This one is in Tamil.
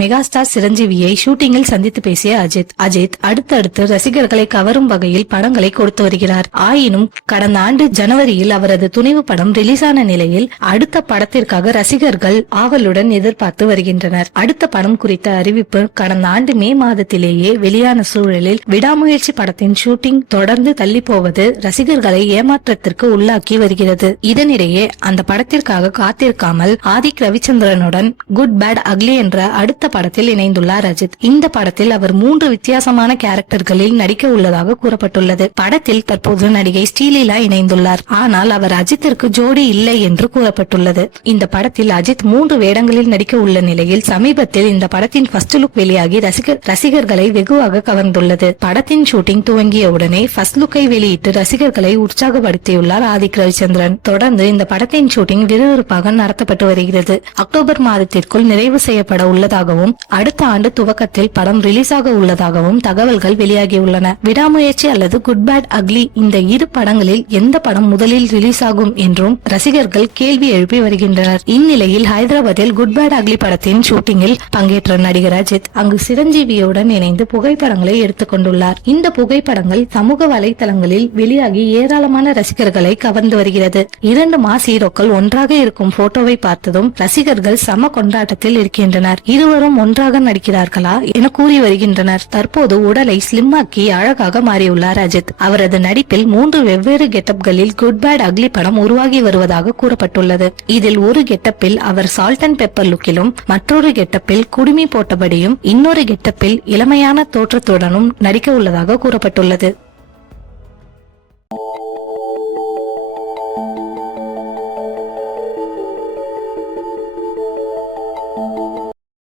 மெகாஸ்டார் சிரஞ்சீவியை ஷூட்டிங்கில் சந்தித்து பேசிய அஜித் அடுத்தடுத்து ரசிகர்களை கவரும் வகையில் படங்களை கொடுத்து வருகிறார். ஆயினும் கடந்த ஆண்டு ஜனவரியில் அவரது துணிவு படம் ரிலீஸ் ஆன நிலையில் அடுத்த படத்திற்காக ரசிகர்கள் ஆவலுடன் எதிர்பார்த்து வருகின்றனர். அடுத்த படம் குறித்த அறிவிப்பு கடந்த ஆண்டு மே மாதத்திலேயே வெளியான சூழலில் விடாமுயற்சி படத்தின் ஷூட்டிங் தொடர்ந்து தள்ளி போவது ரசிகர்களை ஏமாற்றத்திற்கு உள்ளாக்கி வருகிறது. இதனிடையே அந்த படத்திற்காக காத்திருக்காமல் ஆதிக் ரவிச்சந்திரனுடன் குட் பேட் அக்லி என்ற அடுத்த படத்தில் இணைந்துள்ளார் அஜித். இந்த படத்தில் அவர் 3 வித்தியாசமான கேரக்டர்களில் நடிக்க உள்ளதாக கூறப்பட்டுள்ளது. படத்தில் தற்போது நடிகை ஸ்ரீலீலா இணைந்துள்ளார். ஆனால் அவர் அஜித்திற்கு ஜோடி இல்லை என்று கூறப்பட்டுள்ளது. இந்த படத்தில் அஜித் 3 வேடங்களில் நடிக்க உள்ள நிலையில் சமீபத்தில் இந்த படத்தின் ஃபர்ஸ்ட் லுக் வெளியாகி ரசிகர்களை வெகுவாக கவர்ந்துள்ளது. படத்தின் ஷூட்டிங் துவங்கிய உடனே ஃபர்ஸ்ட் லுக்கை வெளியிட்டு ரசிகர்களை உற்சாகப்படுத்தியுள்ளார் ஆதிக் ரவிச்சந்திரன். தொடர்ந்து இந்த படத்தின் ஷூட்டிங் விறுவிறுப்பாக நடத்தப்பட்டு வருகிறது. அக்டோபர் மாதத்திற்குள் நிறைவு செய்யப்பட உள்ளதாகவும் அடுத்த ஆண்டு துவக்கத்தில் படம் ரிலீஸ் ஆக உள்ளதாகவும் தகவல்கள் வெளியாகியுள்ளன. விடாமுயற்சி அல்லது குட் பேட் அக்லி இந்த 2 படங்களில் எந்த படம் முதலில் ரிலீஸ் ஆகும் என்றும் ரசிகர்கள் கேள்வி எழுப்பி வருகின்றனர். இந்நிலையில் ஹைதராபாத்தில் குட் பேட் அக்லி படத்தின் ஷூட்டிங்கில் பங்கேற்ற நடிகர் அஜித் அங்கு சிரஞ்சீவியுடன் இணைந்து புகைப்படங்களை எடுத்துக் கொண்டுள்ளார். இந்த புகைப்படங்கள் சமூக வலைதளங்களில் வெளியாகி ஏராளமான ரசிகர்களை கவர்ந்து வருகிறது. 2 மாஸ் ஹீரோக்கள் ஒன்றாக இருக்கும் போட்டோவை பார்த்ததும் ரசிகர்கள் சம கொண்டாட்டத்தில் இருக்கின்றனர். இருவரும் ஒன்றாக நடிக்கிறார்களா என கூறி வருகின்றனர். தற்போது உடலை ஸ்லிம்மாக்கி அழகாக மாறியுள்ளார் அஜித். அவரது நடிப்பில் 3 வெவ்வேறு கெட்டப்களில் குட் பேட் அக்லி படம் உருவாகி வருவதாக கூறப்பட்டுள்ளது. இதில் ஒரு கெட்டப்பில் அவர் சால்ட் அண்ட் பெப்பர் லுக்கிலும், மற்றொரு கெட்டப்பில் குடுமி போட்டபடியும், இன்னொரு கெட்டப்பில் இளமையான தோற்றத்துடனும் நடிக்க உள்ளதாக கூறப்பட்டுள்ளது.